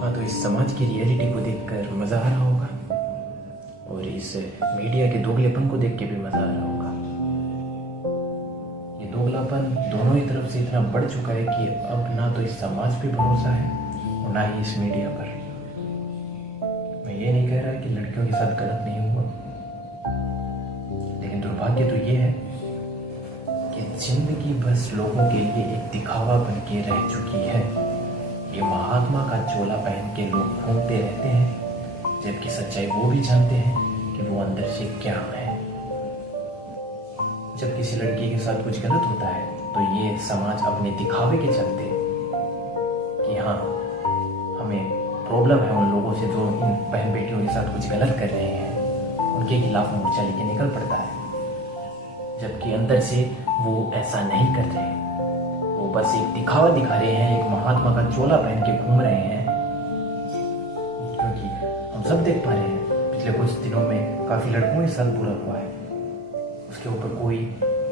हाँ, तो इस समाज की रियलिटी को देखकर मज़ा आ रहा होगा और इस मीडिया के दोगलेपन को देख के भी मज़ा आ रहा होगा। ये दोगलापन दोनों ही तरफ से इतना बढ़ चुका है कि अब ना तो इस समाज पे भरोसा है और ना ही इस मीडिया पर। मैं ये नहीं कह रहा कि लड़कियों के साथ गलत नहीं हुआ, लेकिन दुर्भाग्य तो ये है कि जिंदगी बस लोगों के लिए एक दिखावा बन के रह चुकी है। ये महात्मा का चोला पहन के लोग घूमते रहते हैं, जबकि सच्चाई वो भी जानते हैं कि वो अंदर से क्या है। जब किसी लड़की के साथ कुछ गलत होता है तो ये समाज अपने दिखावे के चलते कि हाँ, हमें प्रॉब्लम है उन लोगों से जो इन बहन बेटियों के साथ कुछ गलत कर रहे हैं, उनके खिलाफ मोर्चा लेके निकल पड़ता है, जबकि अंदर से वो ऐसा नहीं कर रहे। वो बस एक दिखावा दिखा रहे हैं, एक महात्मा का चोला पहन के घूम रहे हैं। क्योंकि हम सब देख पा रहे हैं पिछले कुछ दिनों में काफ़ी लड़कों के साथ बुरा हुआ है, उसके ऊपर कोई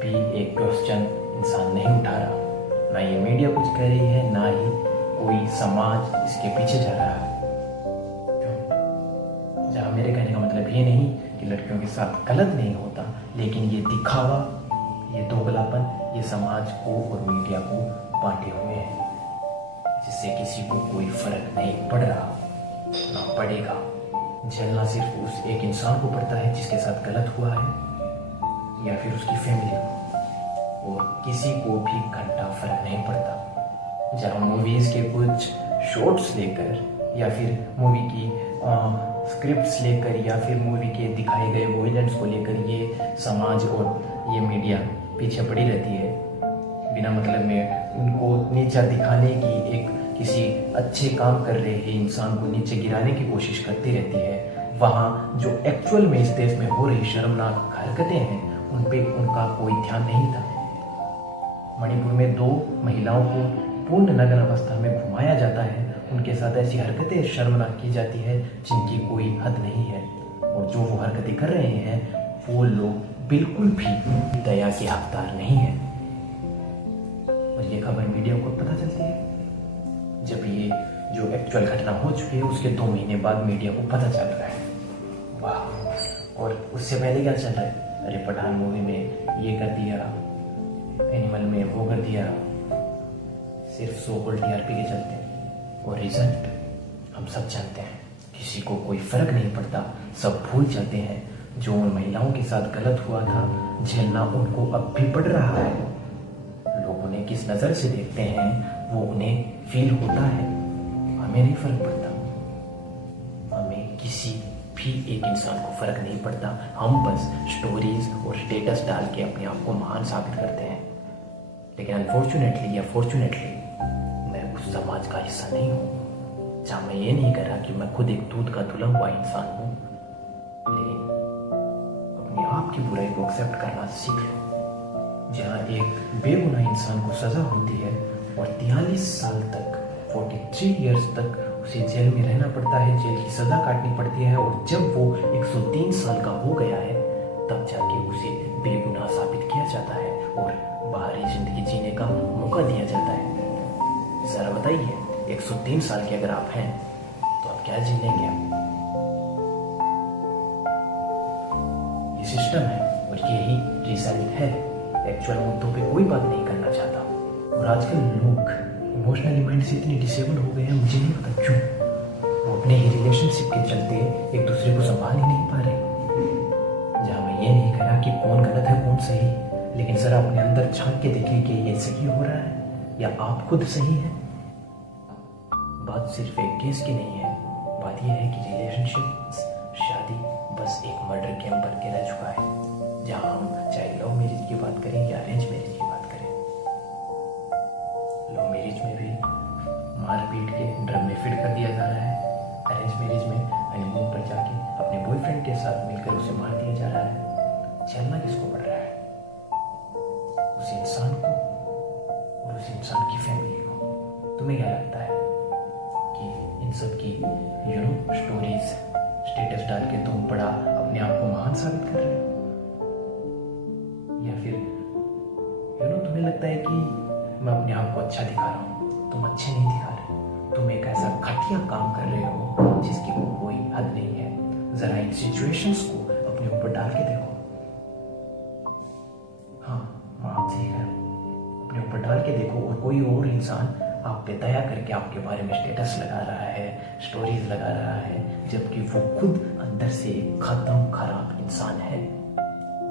भी एक क्वेश्चन इंसान नहीं उठा रहा। ना ये मीडिया कुछ कह रही है, ना ही कोई समाज इसके पीछे जा रहा है। क्यों? जहाँ मेरे कहने का मतलब ये नहीं कि लड़कियों के साथ गलत नहीं होता, लेकिन ये दिखावा, ये दोगलापन, ये समाज को और मीडिया को बांटे हुए हैं, जिससे किसी को कोई फर्क नहीं पड़ रहा, ना पड़ेगा। झेलना सिर्फ उस एक इंसान को पड़ता है जिसके साथ गलत हुआ है, या फिर उसकी फैमिली को, और किसी को भी घंटा फर्क नहीं पड़ता। जहाँ मूवीज के कुछ शॉट्स लेकर या फिर मूवी की स्क्रिप्ट्स लेकर या फिर मूवी के दिखाए गए वॉयलेंस को लेकर ये समाज और ये मीडिया पीछे पड़ी रहती है, बिना मतलब में उनको नीचा दिखाने की, एक किसी अच्छे काम कर रहे हैं इंसान को नीचे गिराने की कोशिश करती रहती है। वहाँ जो एक्चुअल में इस देश में हो रही शर्मनाक हरकतें हैं उन पे उनका कोई ध्यान नहीं था। मणिपुर में 2 महिलाओं को पूर्ण नग्न अवस्था में घुमाया जाता है, उनके साथ ऐसी हरकतें शर्मनाक की जाती है जिनकी कोई हद नहीं है, और जो वो हरकतें कर रहे हैं वो लोग बिल्कुल भी दया के हकदार नहीं है। और ये खबर मीडिया को पता चलती है जब ये जो एक्चुअल घटना हो चुकी है उसके 2 महीने बाद मीडिया को पता चल रहा है। वाह! और उससे पहले क्या चल रहा है? अरे पठान मूवी में ये कर दिया, एनिमल में वो कर दिया, सिर्फ सो-कॉल्ड टीआरपी के चलते। और रिजल्ट हम सब जानते हैं, किसी को कोई फर्क नहीं पड़ता, सब भूल जाते हैं। जो उन महिलाओं के साथ गलत हुआ था झेलना उनको अब भी पड़ रहा है। लोग उन्हें किस नज़र से देखते हैं वो उन्हें फील होता है, हमें नहीं फर्क पड़ता। हमें किसी भी एक इंसान को फर्क नहीं पड़ता, हम बस स्टोरीज और स्टेटस डाल के अपने आप को महान साबित करते हैं। लेकिन अनफॉर्चुनेटली या फॉर्चुनेटली मैं उस समाज का हिस्सा नहीं हूँ, जहाँ मैं ये नहीं कर रहा कि मैं खुद एक दूध का धुला हुआ इंसान हूँ, लेकिन अपने आप की बुराई को एक्सेप्ट करना सीख लो। जहाँ एक बेगुनाह इंसान को सजा होती है और 43 साल तक, 43 इयर्स तक उसे जेल में रहना पड़ता है, जेल की सजा काटनी पड़ती है, और जब वो 103 साल का हो गया है तब जाके उसे बेगुनाह साबित किया जाता है और बाहरी जिंदगी जीने का मौका दिया जाता है। जरा बताइए, 103 साल के अगर आप हैं तो आप क्या जी लेंगे? ये सिस्टम है और यही रिजल्ट है। एक्चुअल मुद्दों पे कोई बात नहीं करना चाहता, और आजकल लोग इमोशनली माइंड से इतने डिसेबल हो गए हैं, मुझे नहीं पता क्यों। वो अपने ही रिलेशनशिप के चलते एक दूसरे को संभाल ही नहीं पा रहे। जहाँ मैं ये नहीं कह रहा कि कौन गलत है कौन सही, लेकिन जरा अपने अंदर झांक के देखिए कि ये सही हो रहा है या आप खुद सही हैं। बात सिर्फ एक केस की नहीं है, बात यह है कि रिलेशनशिप, शादी बस एक मर्डर गेम बन के रह चुका है, जहाँ हम चाहे लव मैरिज की बात करें या अरेंज मैरिज की बात करें। लव मैरिज में भी मार पीट के ड्रम में फिट कर दिया जा रहा है, अरेंज मैरिज में हनीमून पर जाके अपने बॉयफ्रेंड के साथ मिलकर उसे मार दिया जा रहा है। झेलना किसको पड़ रहा है? उस इंसान को और उस इंसान की फैमिली को। तुम्हें क्या लगता है कि इन सब की स्टोरीज स्टेटस डाल के तुम बड़ा अपने आप को महान साबित कर रहे हो, या फिर तुम्हें लगता है कि मैं अपने आप को अच्छा दिखा रहा हूँ? तुम अच्छे नहीं दिखा रहे, तुम एक ऐसा घटिया काम कर रहे हो जिसकी कोई हद नहीं है। जरा इन सिचुएशंस को अपने ऊपर डाल के देखो। हाँ, मैं आपसे ही कह रहा हूँ, अपने ऊपर डाल के देखो। और कोई और इंसान आप पे दया करके आपके बारे में स्टेटस लगा रहा है, स्टोरीज लगा रहा है, जबकि वो खुद अंदर से एक खत्म खराब इंसान है।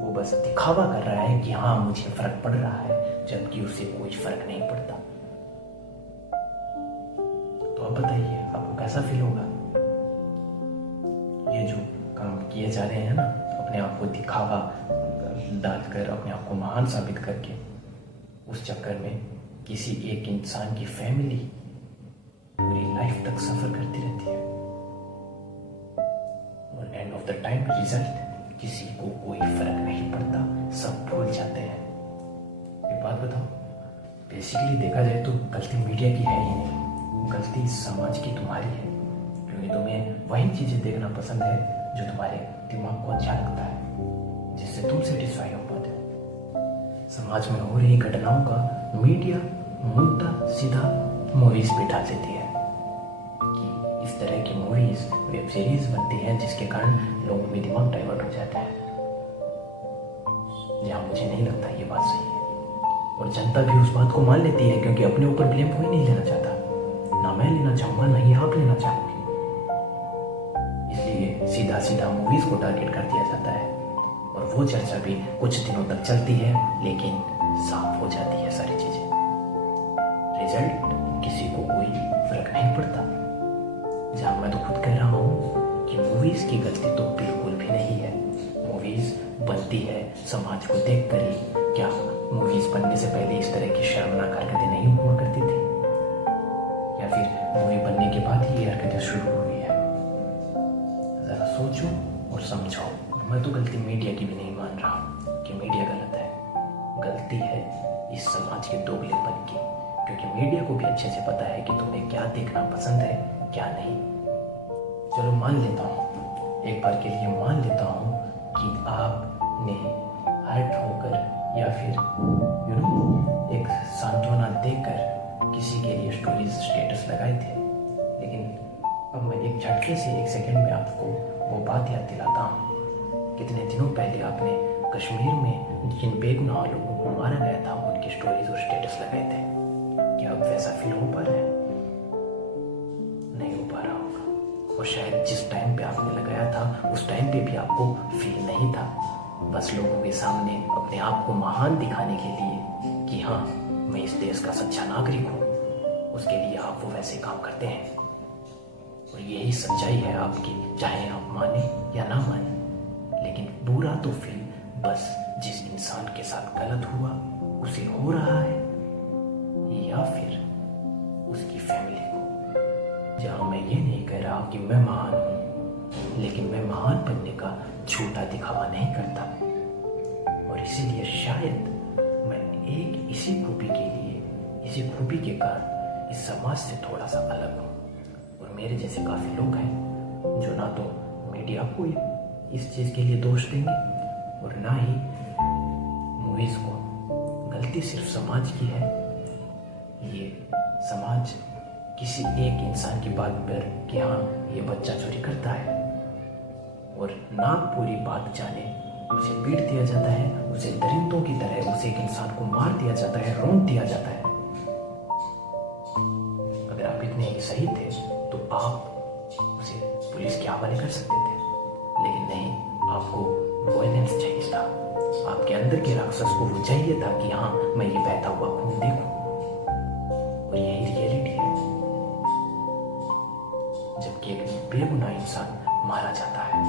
वो बस दिखावा कर रहा है कि हाँ मुझे फर्क पड़ रहा है, जबकि उसे कोई फर्क नहीं पड़ता। तो अब बताइए आपको कैसा फील होगा? ये जो काम किए जा रहे हैं ना, अपने आप को दिखावा डालकर, अपने आप को महान साबित करके, उस चक्कर में किसी एक इंसान की फैमिली पूरी लाइफ तक सफर करती रहती है और end of the time result किसी को कोई फर्क नहीं पड़ता, सब भूल जाते हैं। एक बात बताओ, बेसिकली देखा जाए तो गलती मीडिया की है ही नहीं, गलती समाज की तुम्हारी है, क्योंकि तुम्हें वही चीजें देखना पसंद है जो तुम्हारे दिमाग को अच्छा लगता है, जिससे तुम सेटिस्फाई हो पाते हो। समाज में हो रही घटनाओं का मीडिया मुद्दा सीधा मूवीज पे डाल देती है कि इस तरह की मूवीज, वेब सीरीज बनती हैं जिसके कारण लोगों में दिमाग डाइवर्ट हो जाता है। जहाँ मुझे नहीं लगता ये बात सही है, और जनता भी उस बात को मान लेती है, क्योंकि अपने ऊपर ब्लेम कोई नहीं लेना चाहता, ना मैं लेना चाहूंगा ना ही आप लेना चाहोगे। इसलिए सीधा सीधा मूवीज को टारगेट कर दिया जाता है, और वो चर्चा भी कुछ दिनों तक चलती है, लेकिन साफ हो जाती है सारी चीजें। रिजल्ट किसी को कोई फर्क नहीं पड़ता। जहां मैं तो खुद कह रहा हूं कि मूवीज की गलती तो बिल्कुल भी नहीं है। मूवीज बनती है समाज को देख कर ही। क्या मूवीज बनने से पहले इस तरह की शर्मनाक हरकतें नहीं हुआ करती थी, या फिर मूवी बनने के बाद ही ये हरकतें शुरू हुई है? जरा सोचो और समझो। मैं तो गलती मीडिया की भी नहीं मान रहा कि मीडिया गलत है, गलती है इस समाज के दोगलेपन की, क्योंकि मीडिया को भी अच्छे से पता है कि तुम्हें क्या देखना पसंद है क्या नहीं। चलो मान लेता हूँ, एक बार के लिए मान लेता हूँ कि आपने हर्ट होकर या फिर एक सांत्वना देकर किसी के लिए स्टोरीज स्टेटस लगाए थे, लेकिन अब मैं एक झटके से एक सेकंड में आपको वो बात याद दिलाता हूँ। कितने दिनों पहले आपने कश्मीर में जिन बेगुनाह लोगों को मारा गया था उनकी स्टोरीज और स्टेटस लगाए थे। क्या अब वैसा फील हो पा रहा है? नहीं हो पा रहा होगा, और शायद जिस टाइम पे आपने लगाया था उस टाइम पे भी आपको फील नहीं था। बस लोगों के सामने अपने आप को महान दिखाने के लिए कि हाँ मैं इस देश का सच्चा नागरिक हूँ, उसके लिए आप वो वैसे काम करते हैं। और यही सच्चाई है आपकी, चाहे आप माने या ना माने। लेकिन बुरा तो फील बस जिस इंसान के साथ गलत हुआ उसे हो रहा है, या फिर उसकी फैमिली को। जहां मैं ये नहीं कह रहा कि मैं महान हूं, लेकिन मैं महान बनने का झूठा दिखावा नहीं करता, और इसीलिए शायद मैं एक इसी खूबी के कारण इस समाज से थोड़ा सा अलग हूं। और मेरे जैसे काफी लोग हैं जो ना तो मीडिया को इस चीज के लिए दोष देंगे और ना ही मूवीज को। गलती सिर्फ समाज की है। ये समाज किसी एक इंसान की बात पर कि हाँ ये बच्चा चोरी करता है, और ना पूरी बात जाने उसे पीट दिया जाता है, उसे दरिंदों की तरह उसे एक इंसान को मार दिया जाता है, रोक दिया जाता है। अगर आप इतने ही सही थे तो आप उसे पुलिस के हवाले कर सकते थे, लेकिन नहीं, आपको वायलेंस चाहिए था। आपके अंदर के राक्षस को वो चाहिए था कि हाँ मैं ये बहता हुआ खून देखूं। और यही रियलिटी है, जबकि एक बेगुनाह इंसान मारा जाता है।